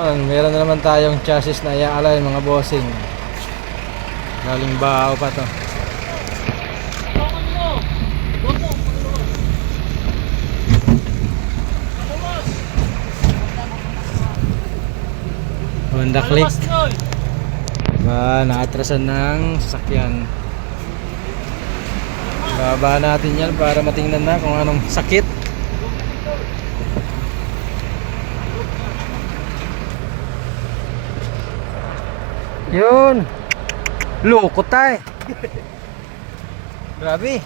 Meron na naman tayong chassis na iaalay mga bossing. Galing Bao pa to. Honda Click. Naatrasan ng sasakyan. Baba natin yan para matingnan na kung anong sakit. Yun. Loko tayo. Grabe.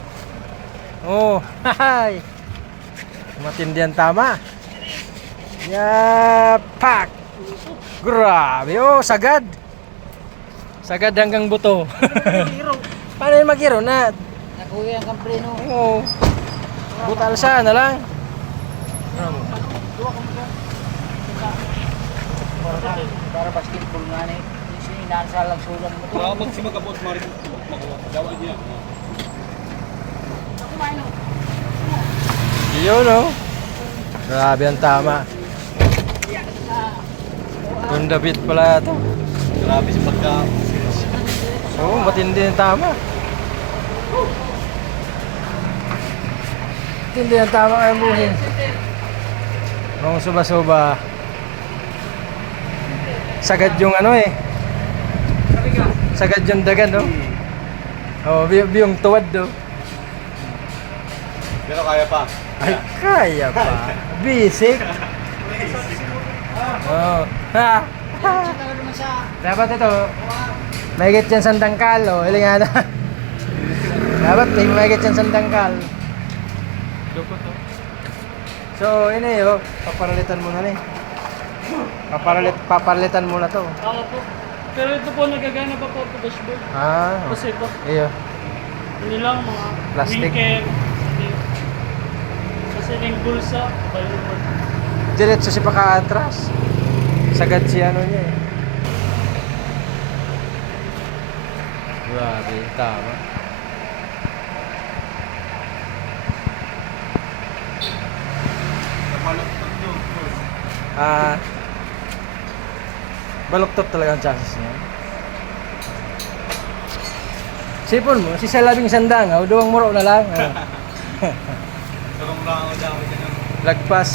Oh, hay. Matindi ang tama. Yapak. Grabe. Oh, sagad. Sagad hanggang buto. Paano yung mag-hero na? Nakuha ang kampreno. Oo. Butal siya na lang. Para basketball nga na eh. Inasa lang sulang mo. Wala magsimagabot marin makuha. Dawal niya. Yun oh. Grabe ang tama. Honda Beat pala ito. Grabe sa pagka. Oo, matindi ang tama. Matindi ang tama kayong buhin. Kung suba-suba. Sagad yung ano eh. Sagad yung dagan, no? Oh, yung tuwad, no? Pero kaya pa. Ay, kaya pa. Basic. Oh. Ha. Dapat ito. Mahigit yan sa dangkal, oh. Hilinga na. Dapat mahigit yan sa dangkal. So, ini oh. Paparalitan mo na ni. Papalitan mo na to. Ako po. Pero ito po nagagana pa po ito dashboard. Ah. Kasi ito, Iyo. hindi lang mga Plastic. weekend. Kasi yung bulsa, balibot. Diretso si paka-atras. Sagad si ano niya eh. Grabe, tama. Ah, baluktot talaga ang chassis niya. Sipon mo, si Salabing Sandang, duwang muro na lang. Sarong lang ako dami. Lagpas.